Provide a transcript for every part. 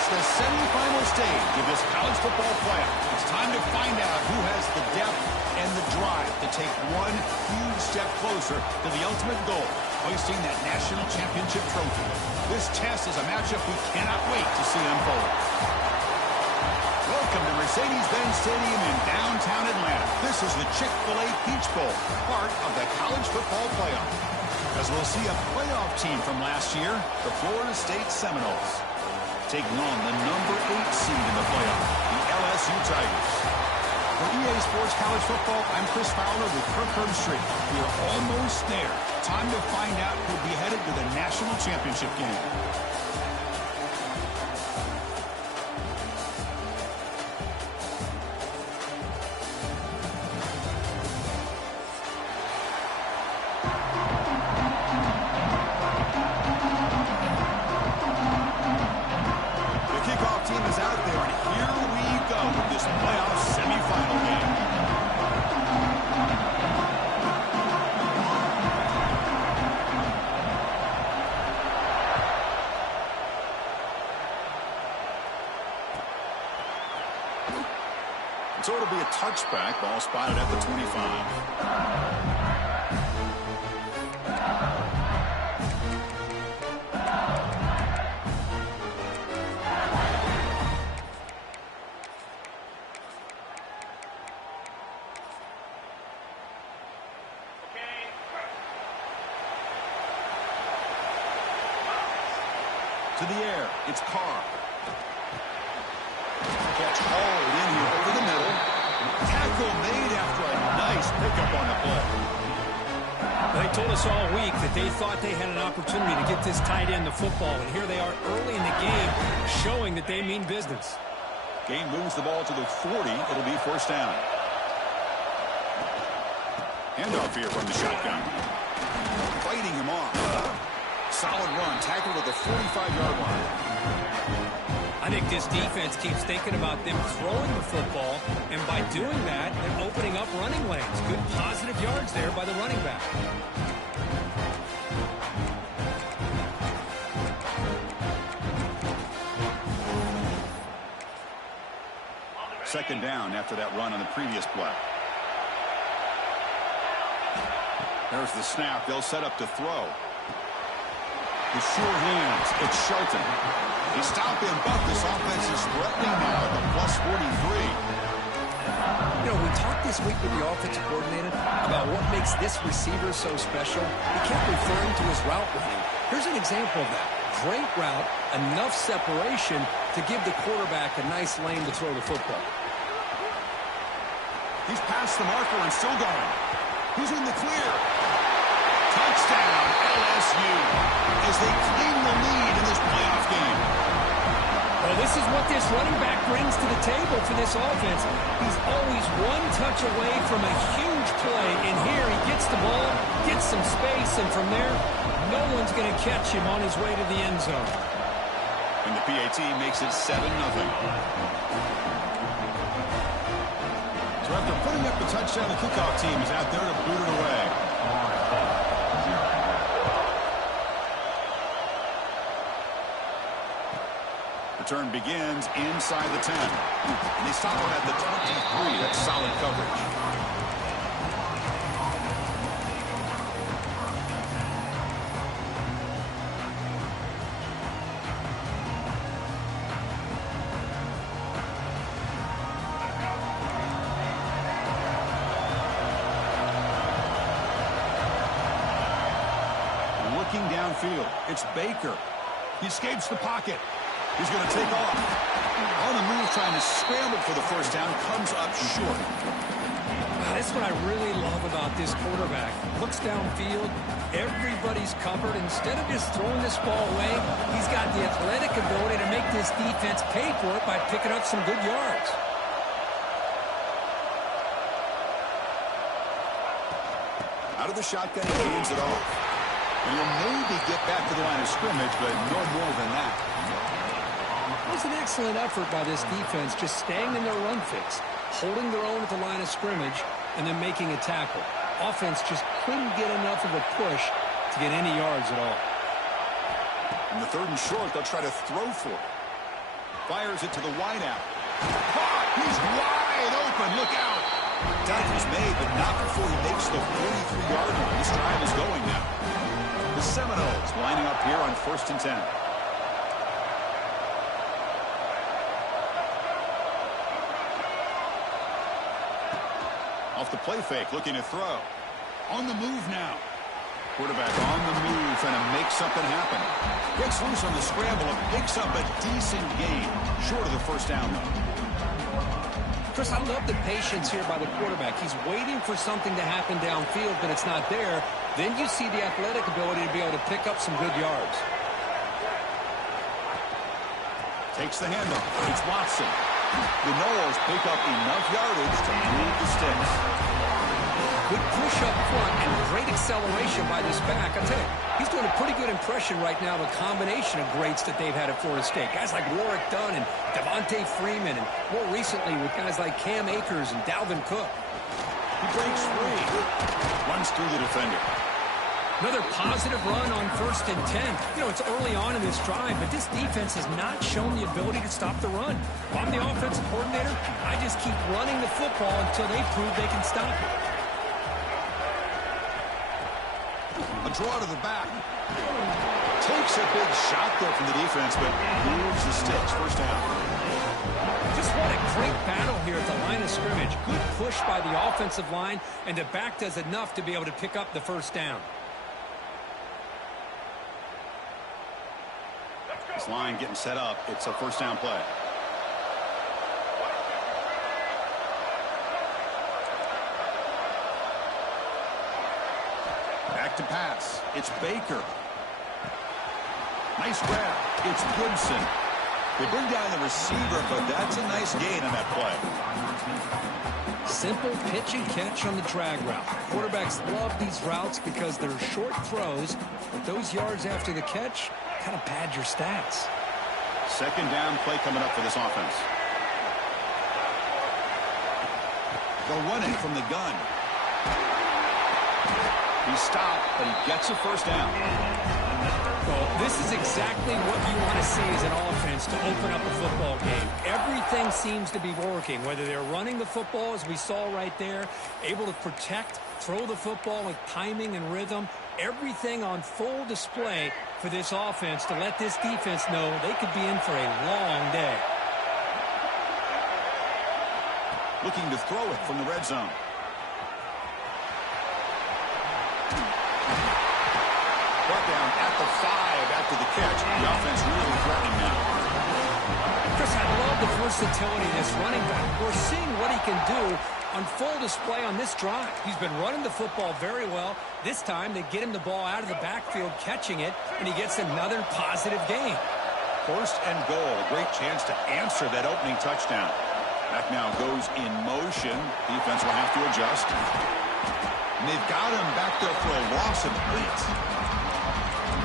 reached the semifinal stage of this college football playoff. It's time to find out who has the depth and the drive to take one huge step closer to the ultimate goal, hoisting that national championship trophy. This test is a matchup we cannot wait to see unfold. Welcome to Mercedes-Benz Stadium in downtown Atlanta. This is the Chick-fil-A Peach Bowl, part of the college football playoff. As we'll see a playoff team from last year, the Florida State Seminoles, taking on the number 8 seed in the playoff, the LSU Tigers. For EA Sports College Football, I'm Chris Fowler with Kirk Herbstreit. We are almost there. Time to find out who'll be headed to the national championship game. So it'll be a touchback, ball spotted at the 25. To the air, it's Carr. Catch hauled in here over the middle. Tackle made after a nice pickup on the play. They told us all week that they thought they had an opportunity to get this tight end the football, and here they are early in the game showing that they mean business. Game moves the ball to the 40. It'll be first down. Handoff here from the shotgun. Fighting him off. Solid run. Tackled at the 45-yard line. I think this defense keeps thinking about them throwing the football, and by doing that, they're opening up running lanes. Good positive yards there by the running back. Second down after that run on the previous play. There's the snap. They'll set up to throw. With sure hands, it's Shelton. They stop him, but this offense is threatening now at the plus 43. You know, we talked this week with the offensive coordinator about what makes this receiver so special. He kept referring to his route running. Here's an example of that. Great route, enough separation to give the quarterback a nice lane to throw the football. He's past the marker and still going. He's in the clear. Touchdown, LSU, as they claim the lead in this playoff game. Well, this is what this running back brings to the table for this offense. He's always one touch away from a huge play, and here he gets the ball, gets some space, and from there, no one's going to catch him on his way to the end zone. And the PAT makes it 7-0. So after putting up the touchdown, the kickoff team is out there to boot it away. Return begins inside the 10. They stop it at the 23. That's solid coverage. Looking downfield, it's Baker. He escapes the pocket. He's going to take off. On the move, trying to scramble for the first down, comes up short. That's what I really love about this quarterback. Looks downfield, everybody's covered. Instead of just throwing this ball away, he's got the athletic ability to make this defense pay for it by picking up some good yards. Out of the shotgun, he hands it off. And he'll maybe get back to the line of scrimmage, but no more than that. It was an excellent effort by this defense, just staying in their run fix, holding their own at the line of scrimmage, and then making a tackle. Offense just couldn't get enough of a push to get any yards at all. In the 3rd and short, they'll try to throw for it. Fires it to the wideout. Caught! He's wide open. Look out! Tackle's made, but not before he makes the 43-yard line. This drive is going now. The Seminoles lining up here on 1st and 10. Off the play fake, looking to throw. On the move now. Quarterback on the move, trying to make something happen. Gets loose on the scramble and picks up a decent gain. Short of the first down, though. Chris, I love the patience here by the quarterback. He's waiting for something to happen downfield, but it's not there. Then you see the athletic ability to be able to pick up some good yards. Takes the handoff. It's Watson. The Noles pick up enough yardage to move the sticks. Good push up front and great acceleration by this back. I tell you, he's doing a pretty good impression right now of a combination of greats that they've had at Florida State. Guys like Warwick Dunn and Devontae Freeman, and more recently with guys like Cam Akers and Dalvin Cook. He breaks free. Runs through the defender. Another positive run on 1st and 10. You know, it's early on in this drive, but this defense has not shown the ability to stop the run. If I'm the offensive coordinator, I just keep running the football until they prove they can stop it. A draw to the back. Takes a big shot there from the defense, but moves the sticks. First down. Just what a great battle here at the line of scrimmage. Good push by the offensive line, and the back does enough to be able to pick up the first down. This line getting set up. It's a first down play. Back to pass. It's Baker. Nice grab. It's Gibson. They bring down the receiver, but that's a nice gain on that play. Simple pitch and catch on the drag route. Quarterbacks love these routes because they're short throws, but those yards after the catch kind of pad your stats. Second down play coming up for this offense. They'll run it from the gun. He stopped, but he gets a first down. Well, this is exactly what you want to see as an offense to open up a football game. Everything seems to be working, whether they're running the football, as we saw right there, able to protect, throw the football with timing and rhythm. Everything on full display for this offense to let this defense know they could be in for a long day. Looking to throw it from the red zone. Brought down at the 5 after the catch. The offense really threatening now. Chris, I love the versatility of this running back. We're seeing what he can do on full display on this drive. He's been running the football very well. This time they get him the ball out of the backfield, catching it, and he gets another positive gain. First and goal. A great chance to answer that opening touchdown. Back now goes in motion. Defense will have to adjust. And they've got him back there for a loss of 8.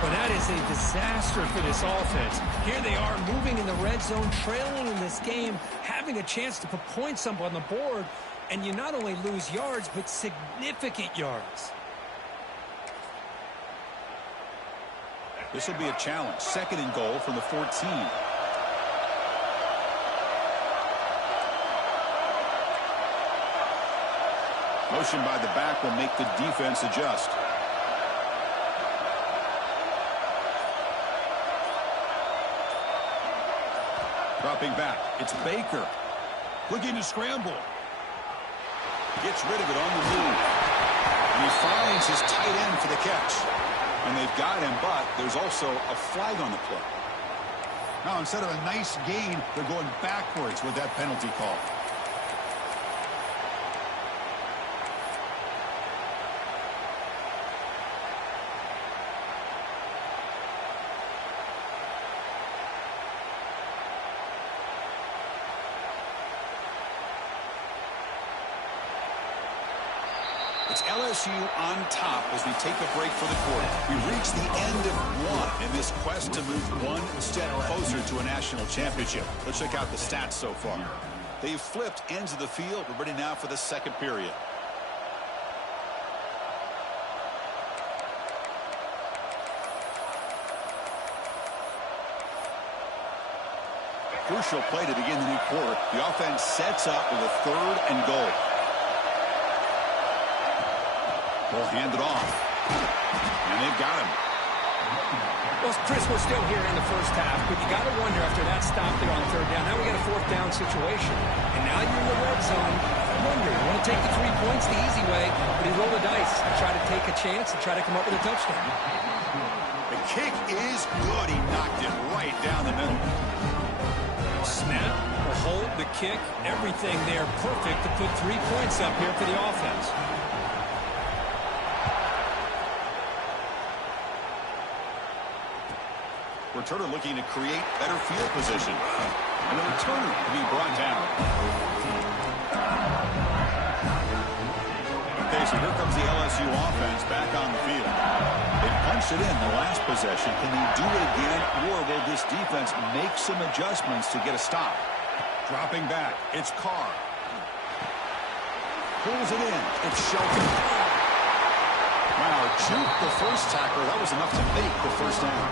But that is a disaster for this offense. Here they are moving in the red zone, trailing in this game, having a chance to put points up on the board, and you not only lose yards, but significant yards. This will be a challenge. Second and goal from the 14. Motion by the back will make the defense adjust. Dropping back. It's Baker. Looking to scramble. Gets rid of it on the move. And he finds his tight end for the catch. And they've got him, but there's also a flag on the play. Now, instead of a nice gain, they're going backwards with that penalty call. It's LSU on top as we take a break for the quarter. We reach the end of one in this quest to move one step closer to a national championship. Let's check out the stats so far. They've flipped ends of the field. We're ready now for the second period. crucial play to begin the new quarter. The offense sets up with a 3rd and goal. They'll hand it off. And they've got him. Well, Chris, we're still here in the first half, but you got to wonder after that stop there on 3rd down. Now we got a 4th down situation. And now you're in the red zone. I wonder, you want to take the 3 points the easy way, but he rolled the dice and try to take a chance and try to come up with a touchdown. The kick is good. He knocked it right down the middle. Snap, the hold, the kick, everything there perfect to put 3 points up here for the offense. Returner looking to create better field position. And the returner to be brought down. Okay, so here comes the LSU offense back on the field. They punched it in the last possession. Can they do it again, or will this defense make some adjustments to get a stop? Dropping back, it's Carr. Pulls it in, it's Shelton. Wow, juked the first tackler. That was enough to make the first down.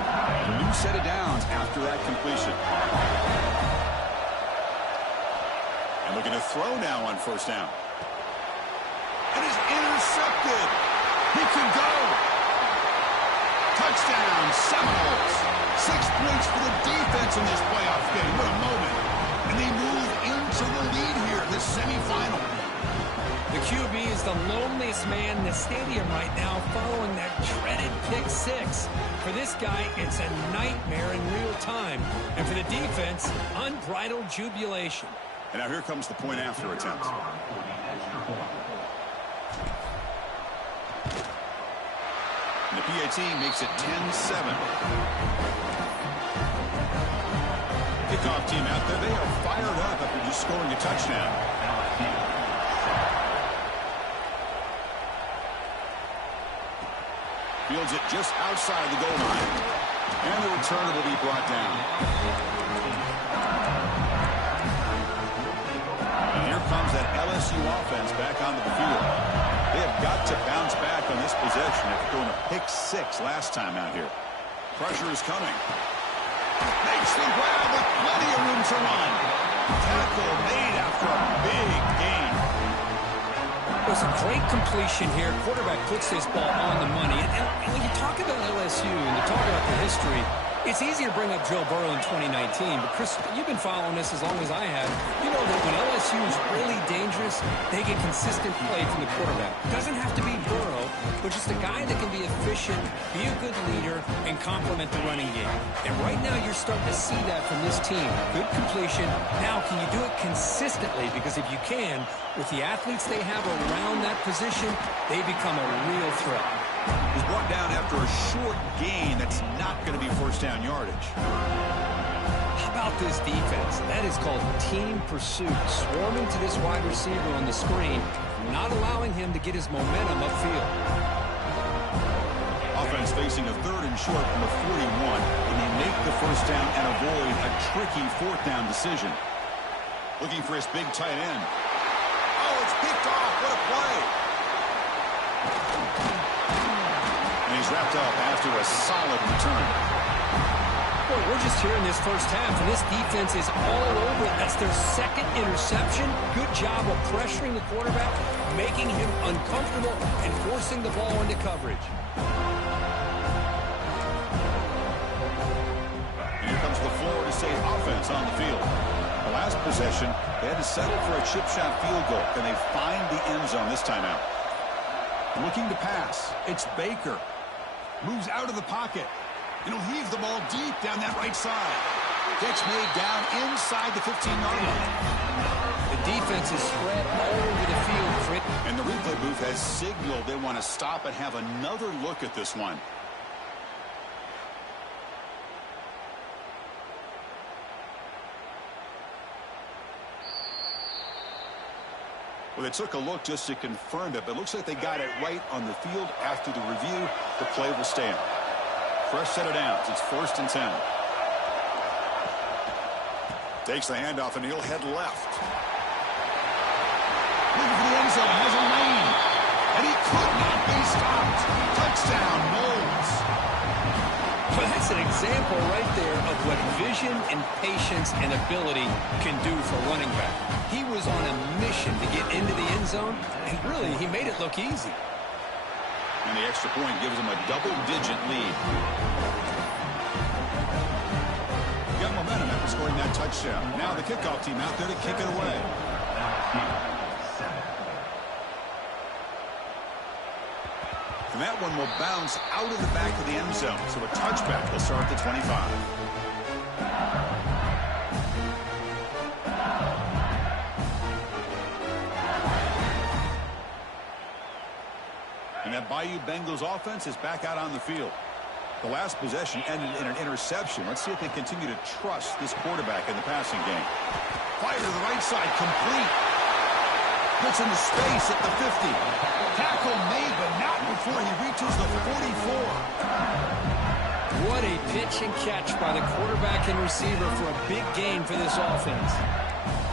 A new set of downs after that completion. And looking to throw now on 1st down. And is intercepted. He can go. Touchdown, Seminoles. 6 points for the defense in this playoff game. What a moment. And they move into the lead here in this semifinal. The QB is the loneliest man in the stadium right now following that dreaded pick 6. For this guy, it's a nightmare in real time. And for the defense, unbridled jubilation. And now here comes the point after attempt. And the PAT makes it 10-7. Kickoff team out there, they are fired up after just scoring a touchdown. Fields it just outside the goal line. And the returner will be brought down. And here comes that LSU offense back onto the field. They have got to bounce back on this possession after throwing a pick 6 last time out here. Pressure is coming. Makes the grab with plenty of room to run. Tackle made after a big gain. It was a great completion here. Quarterback puts this ball on the money. And when you talk about LSU and you talk about the history, it's easy to bring up Joe Burrow in 2019. But, Chris, you've been following this as long as I have. You know that when LSU is really dangerous, they get consistent play from the quarterback. It doesn't have to be Burrow, but just a guy that can be efficient, be a good leader, and complement the running game. And right now you're starting to see that from this team. Good completion. Now, can you do it consistently? Because if you can, with the athletes they have around that position, they become a real threat. He's brought down after a short gain that's not going to be 1st down yardage. How about this defense? That is called team pursuit. Swarming to this wide receiver on the screen, not allowing him to get his momentum upfield. Offense facing a 3rd and short from the 41, and they make the 1st down and avoid a tricky 4th down decision. Looking for his big tight end. Oh, it's picked off. What a play. And he's wrapped up after a solid return. Boy, we're just here in this first half, and this defense is all over it. That's their 2nd interception. Good job of pressuring the quarterback, making him uncomfortable, and forcing the ball into coverage. And here comes the Florida State offense on the field. The last possession, they had to settle for a chip shot field goal. Can they find the end zone this time out? Looking to pass. It's Baker. Moves out of the pocket. And he'll heave the ball deep down that right side. Catch made down inside the 15-yard line. The defense is spread all over the field, Fritz. And the replay booth has signaled they want to stop and have another look at this one. Well, they took a look just to confirm it, but it looks like they got it right on the field after the review. The play will stand. Fresh set of downs. It's 1st and 10. Takes the handoff, and he'll head left. Looking for the end zone. Has a lane. And he could not be stopped. Touchdown, Knowles. Well, that's an example right there of what vision and patience and ability can do for a running back. He was on a mission to get into the end zone, and really, he made it look easy. And the extra point gives him a double-digit lead. Got momentum after scoring that touchdown. Now the kickoff team out there to kick it away. And that one will bounce out of the back of the end zone. So a touchback will start at the 25. And that Bayou Bengals offense is back out on the field. The last possession ended in an interception. Let's see if they continue to trust this quarterback in the passing game. Fire to the right side, complete. Gets into space at the 50. Tackle made, but not before he reaches the 44. What a pitch and catch by the quarterback and receiver for a big gain for this offense.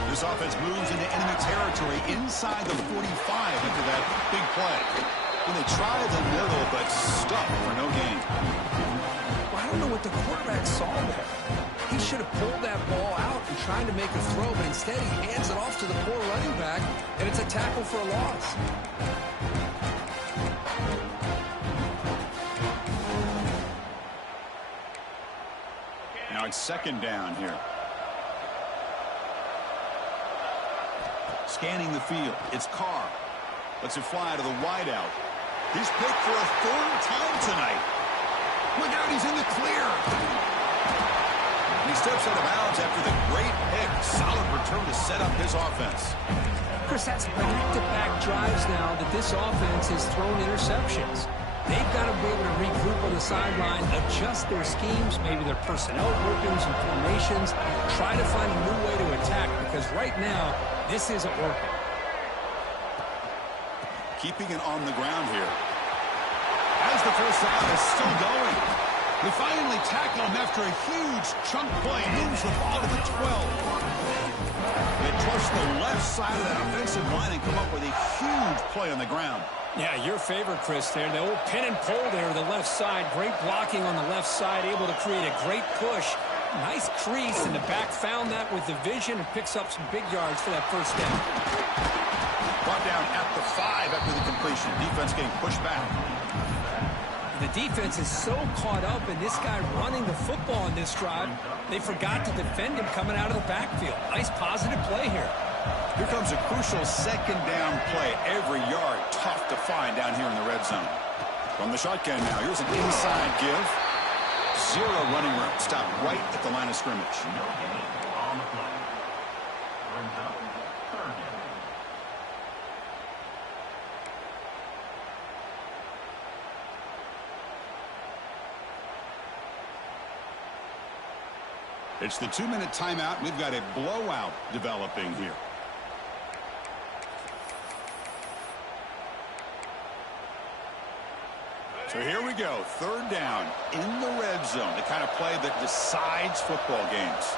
This offense moves into enemy territory inside the 45 after that big play. And they try the middle, but stuck for no gain. Well, I don't know what the quarterback saw there. He should have pulled that ball out and tried to make a throw, but instead he hands it off to the poor running back, and it's a tackle for a loss. Now it's second down here. Scanning the field. It's Carr. Lets it fly to the wideout. He's picked for a third time tonight. Look out, he's in the clear. And he steps out of bounds after the great pick. Solid return to set up his offense. Chris, that's back-to-back drives now that this offense has thrown interceptions. They've got to be able to regroup on the sideline, adjust their schemes, maybe their personnel groupings and formations, try to find a new way to attack, because right now, this isn't working. Keeping it on the ground here. As the first down is still going. They finally tackle him after a huge chunk play. Moves the ball to the 12. They trust the left side of that offensive line and come up with a huge play on the ground. Yeah, your favorite, Chris, there. The old pin and pull there to the left side. Great blocking on the left side, able to create a great push. Nice crease, and the back found that with the vision and picks up some big yards for that first down. Brought down at the 5 after the completion. Defense getting pushed back. The defense is so caught up in this guy running the football in this drive, they forgot to defend him coming out of the backfield. Nice positive play here. Here comes a crucial second down play. Every yard tough to find down here in the red zone. From the shotgun now, here's an inside give. Zero running room. Stop right at the line of scrimmage. It's the 2-minute timeout. We've got a blowout developing here. So here we go. Third down in the red zone. The kind of play that decides football games.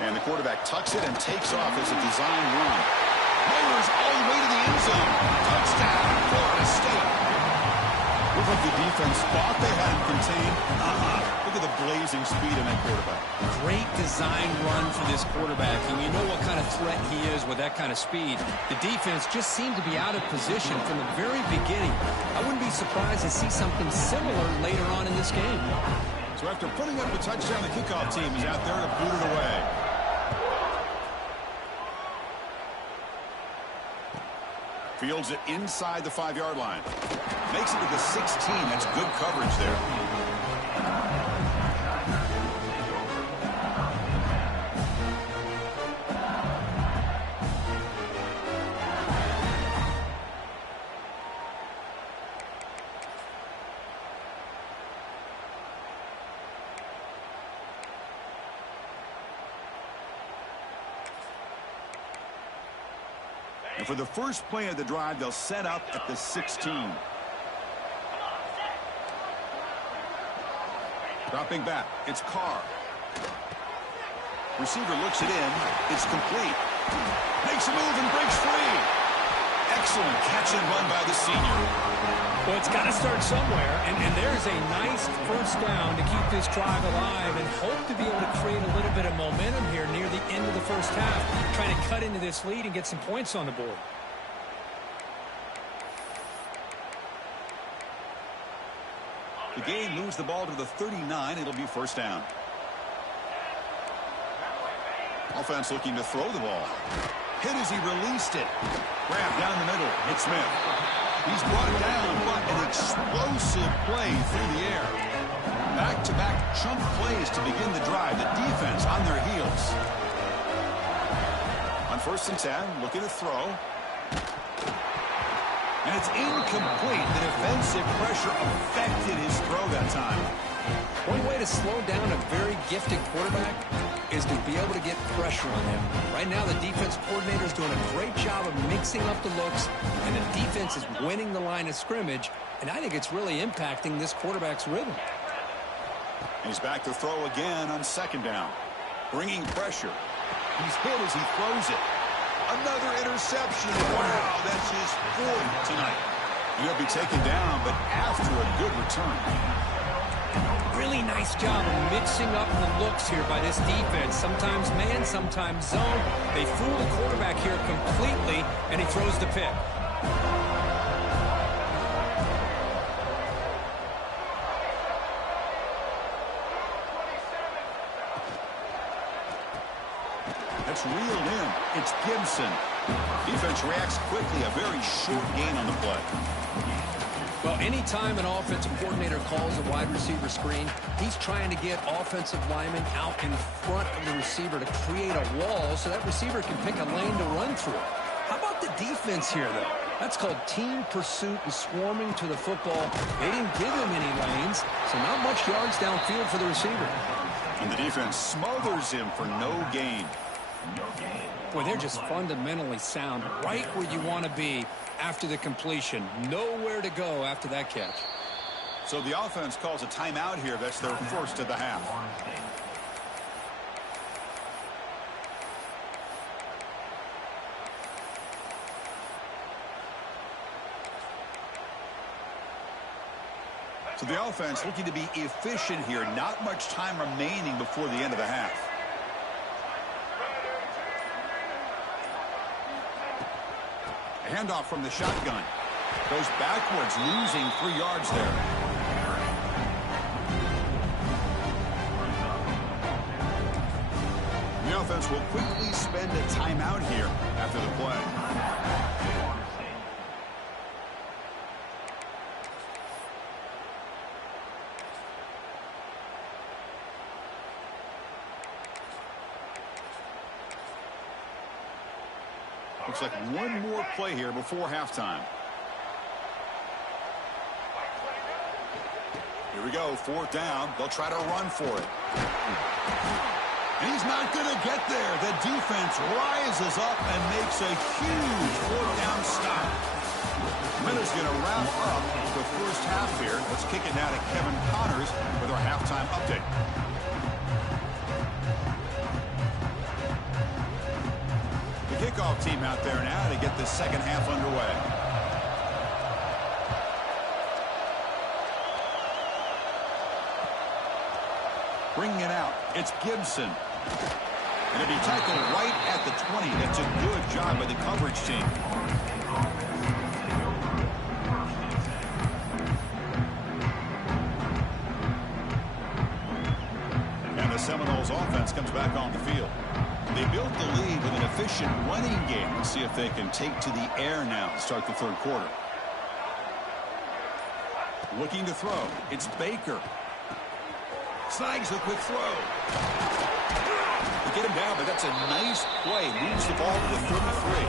And the quarterback tucks it and takes off as a design run. Motors all the way to the end zone. Touchdown, Florida State. Looked like the defense thought they had him contained. Look at the blazing speed in that quarterback. Great design run for this quarterback, and you know what kind of threat he is with that kind of speed. The defense just seemed to be out of position from the very beginning. I wouldn't be surprised to see something similar later on in this game. So after putting up a touchdown, the kickoff team is out there to boot it away. Fields it inside the 5-yard line. Makes it to the 16. That's good coverage there. And for the first play of the drive, they'll set up at the 16. Dropping back, it's Carr. Receiver looks it in. It's complete. Makes a move and breaks free. Excellent catch and run by the senior. Well, it's got to start somewhere, and there's a nice first down to keep this drive alive and hope to be able to create a little bit of momentum here near the end of the first half, trying to cut into this lead and get some points on the board. The game moves the ball to the 39. It'll be first down. Offense looking to throw the ball. Hit as he released it. Grab down the middle. It's Smith. He's brought down, but an explosive play through the air. Back-to-back chunk plays to begin the drive. The defense on their heels. On 1st and 10, looking to throw. And it's incomplete. The defensive pressure affected his throw that time. One way to slow down a very gifted quarterback is to be able to get pressure on him. Right now, the defense coordinator is doing a great job of mixing up the looks, and the defense is winning the line of scrimmage, and I think it's really impacting this quarterback's rhythm. He's back to throw again on 2nd down. Bringing pressure. He's hit as he throws it. Another interception. Wow, that's his 4th tonight. He'll be taken down, but after a good return. Really nice job of mixing up the looks here by this defense. Sometimes man, sometimes zone. They fool the quarterback here completely, and he throws the pick. That's reeled in. It's Gibson. Defense reacts quickly. A very short gain on the play. Well, anytime an offensive coordinator calls a wide receiver screen, he's trying to get offensive linemen out in front of the receiver to create a wall so that receiver can pick a lane to run through. How about the defense here, though? That's called team pursuit and swarming to the football. They didn't give him any lanes, so not much yards downfield for the receiver. And the defense smothers him for no gain. Boy, they're just fundamentally sound right where you want to be after the completion. Nowhere to go after that catch. So the offense calls a timeout here. That's their first of the half. So the offense looking to be efficient here. Not much time remaining before the end of the half. A handoff from the shotgun. Goes backwards, losing 3 yards there. The offense will quickly spend a timeout here after the play. Looks like one more play here before halftime. Here we go, 4th down. They'll try to run for it. And he's not going to get there. The defense rises up and makes a huge 4th down stop. Miller's going to wrap up the first half here. Let's kick it now to Kevin Connors with our halftime update. The kickoff team out there now to get the second half underway. Bringing it out, it's Gibson. And it'll be tackled right at the 20. That's a good job by the coverage team. And the Seminoles offense comes back on the field. They built the lead with an efficient running game. Let's see if they can take to the air now to start the third quarter. Looking to throw. It's Baker. Snags the quick throw. They get him down, but that's a nice play. Moves the ball to the 33.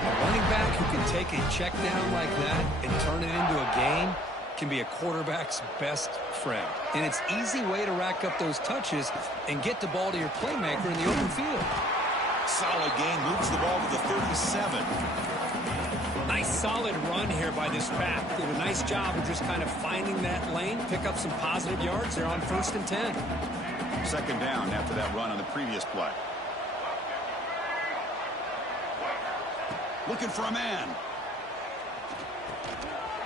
A running back who can take a check down like that and turn it into a gain can be a quarterback's best friend. And it's an easy way to rack up those touches and get the ball to your playmaker in the open field. Solid gain, moves the ball to the 37. Nice solid run here by this back. Did a nice job of just kind of finding that lane, pick up some positive yards there on 1st and 10. 2nd down after that run on the previous play. Looking for a man.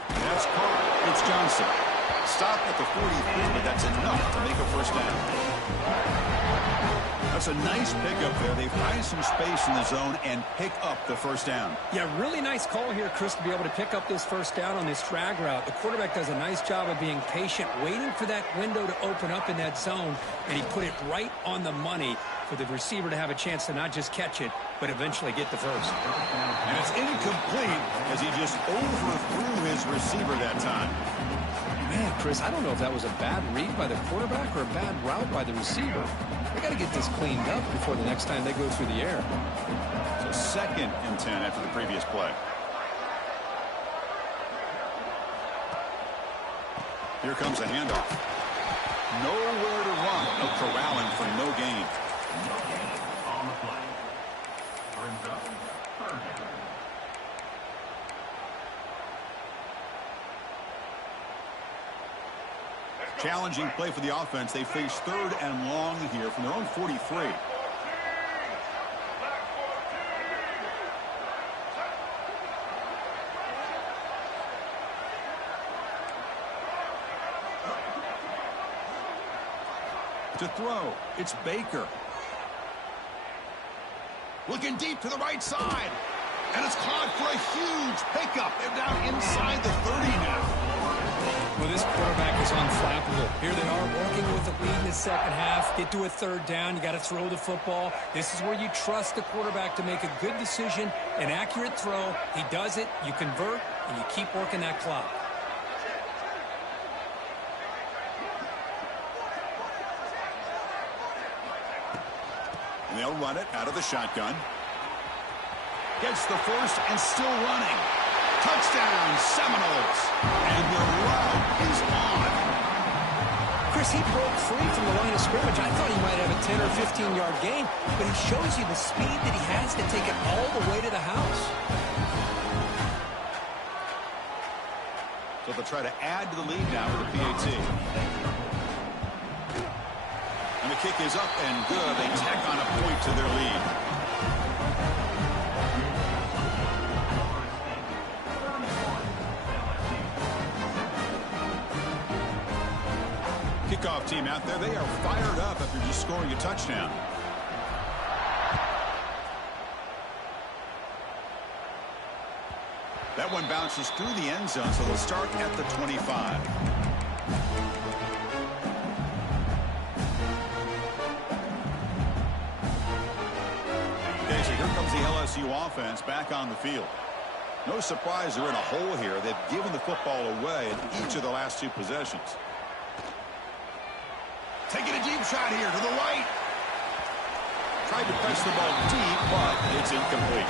That's caught. It's Johnson. Stop at the 43, but that's enough to make a first down. That's a nice pickup there. They find some space in the zone and pick up the first down. Yeah, really nice call here, Chris, to be able to pick up this first down on this drag route. The quarterback does a nice job of being patient, waiting for that window to open up in that zone, and he put it right on the money for the receiver to have a chance to not just catch it, but eventually get the first. And it's incomplete as he just overthrew his receiver that time. Man, Chris, I don't know if that was a bad read by the quarterback or a bad route by the receiver. They got to get this cleaned up before the next time they go through the air. So 2nd and 10 after the previous play. Here comes a handoff. Nowhere to run. No corralling for no gain. On the play. Brings up third down. Challenging play for the offense. They face 3rd and long here from their own 43. To throw, it's Baker. Looking deep to the right side. And it's caught for a huge pickup. They're down inside the 30 now. Well, this quarterback is unflappable. Here they are working with the lead in the second half. Get to a 3rd down. You got to throw the football. This is where you trust the quarterback to make a good decision, an accurate throw. He does it. You convert, and you keep working that clock. And they'll run it out of the shotgun. Gets the first and still running. Touchdown, Seminoles. And the route is on. Chris, he broke free from the line of scrimmage. I thought he might have a 10 or 15-yard gain, but he shows you the speed that he has to take it all the way to the house. So they'll try to add to the lead now with the PAT. And the kick is up and good. They tack on a point to their lead. Kickoff team out there. They are fired up after just scoring a touchdown. That one bounces through the end zone, so they'll start at the 25. Okay, so here comes the LSU offense back on the field. No surprise they're in a hole here. They've given the football away in each of the last 2 possessions. Taking a deep shot here to the right. Tried to press the ball deep, but it's incomplete.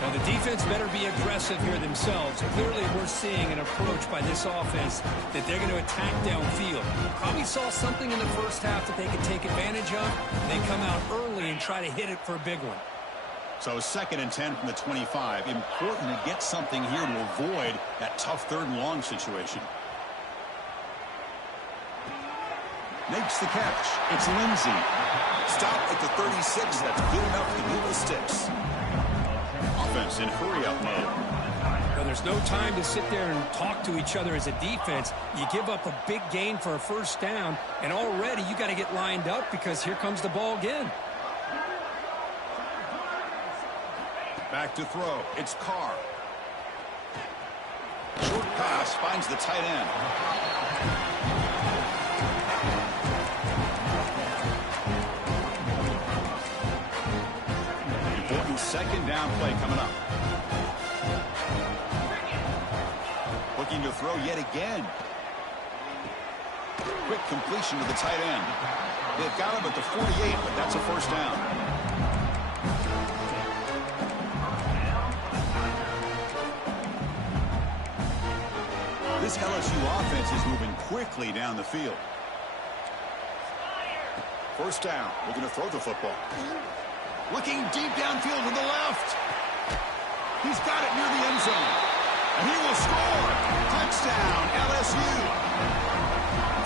Now, the defense better be aggressive here themselves. Clearly, we're seeing an approach by this offense that they're going to attack downfield. Probably saw something in the first half that they could take advantage of. They come out early and try to hit it for a big one. So 2nd and 10 from the 25. Important to get something here to avoid that tough 3rd and long situation. Makes the catch. It's Lindsey. Stop at the 36. That's good enough to move the sticks. Offense in hurry-up mode. Well, there's no time to sit there and talk to each other as a defense. You give up a big gain for a first down, and already you got to get lined up because here comes the ball again. Back to throw. It's Carr. Short pass finds the tight end. Important 2nd down play coming up. Looking to throw yet again. Quick completion to the tight end. They've got him at the 48, but that's a first down. This LSU offense is moving quickly down the field. First down. Looking to throw the football. Looking deep downfield to the left. He's got it near the end zone. And he will score. Touchdown, LSU.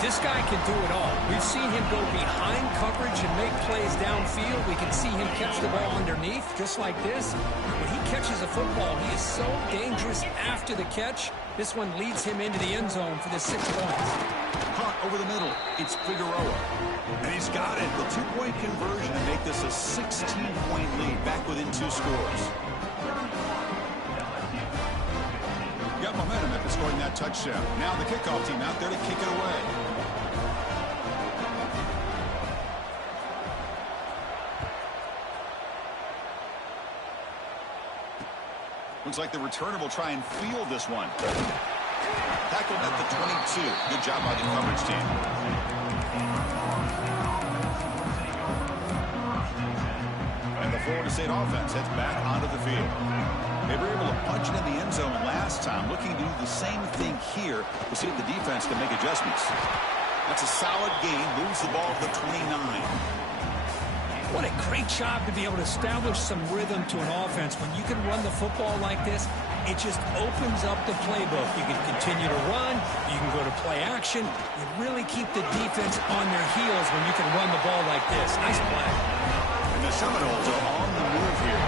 This guy can do it all. We've seen him go behind coverage and make plays downfield. We can see him catch the ball underneath, just like this. When he catches a football, he is so dangerous after the catch. This one leads him into the end zone for the 6 points. Caught over the middle. It's Figueroa. And he's got it. The 2-point conversion to make this a 16-point lead, back within 2 scores. Got momentum after scoring that touchdown. Now the kickoff team out there to kick it away. Looks like the returner will try and field this one. Tackled at the 22. Good job by the coverage team. And the Florida State offense heads back onto the field. They were able to punch it in the end zone last time. Looking to do the same thing here. We'll see if the defense can make adjustments. That's a solid gain. Moves the ball to the 29. What a great job to be able to establish some rhythm to an offense. When you can run the football like this, it just opens up the playbook. You can continue to run. You can go to play action. You really keep the defense on their heels when you can run the ball like this. Nice play. And the Seminoles are on the move here.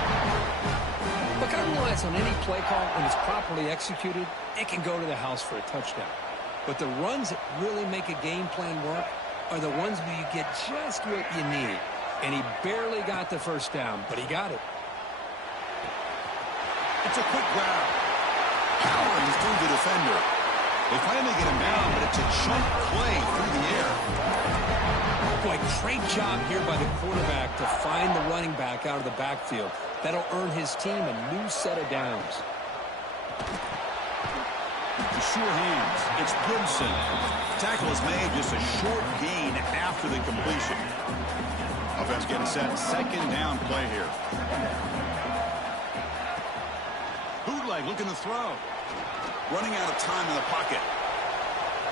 Look, I realize on any play call, when it's properly executed, it can go to the house for a touchdown. But the runs that really make a game plan work are the ones where you get just what you need. And he barely got the first down, but he got it. It's a quick grab. Powering through the defender. They finally get him down, but it's a chunk play through the air. Boy, great job here by the quarterback to find the running back out of the backfield. That'll earn his team a new set of downs. The sure hands. It's Gibson. Tackle is made, just a short gain after the completion. Offense getting set. 2nd down play here. Bootleg looking to throw. Running out of time in the pocket.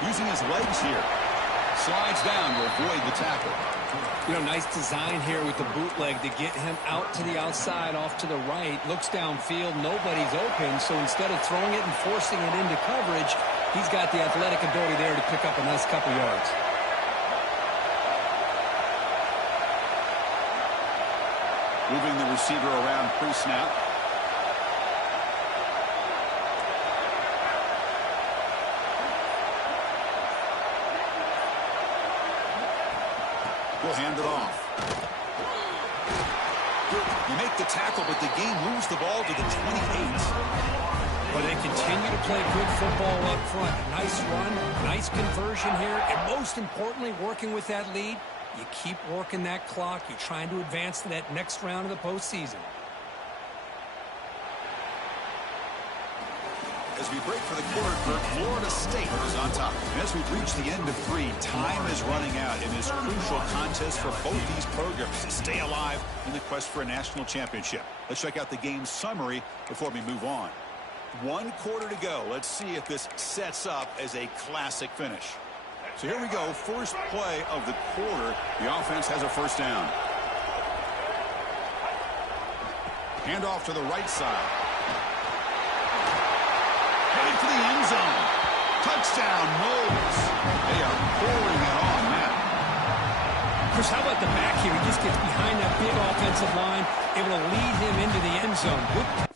Using his legs here. Slides down to avoid the tackle. You know, nice design here with the bootleg to get him out to the outside, off to the right. Looks downfield. Nobody's open. So instead of throwing it and forcing it into coverage, he's got the athletic ability there to pick up a nice couple yards. Moving the receiver around pre-snap. We'll hand it off. You make the tackle, but the game moves the ball to the 28. But they continue to play good football up front. Nice run, nice conversion here, and most importantly, working with that lead. You keep working that clock. You're trying to advance to that next round of the postseason. As we break for the quarter, Florida State is on top. And as we've reached the end of 3, time is running out in this crucial contest for both these programs to stay alive in the quest for a national championship. Let's check out the game summary before we move on. 1 quarter to go. Let's see if this sets up as a classic finish. So here we go. First play of the quarter. The offense has a 1st down. Hand off to the right side. Headed for the end zone. Touchdown, Knowles. They are pouring it on now. Chris, how about the back here? He just gets behind that big offensive line, able to lead him into the end zone. Good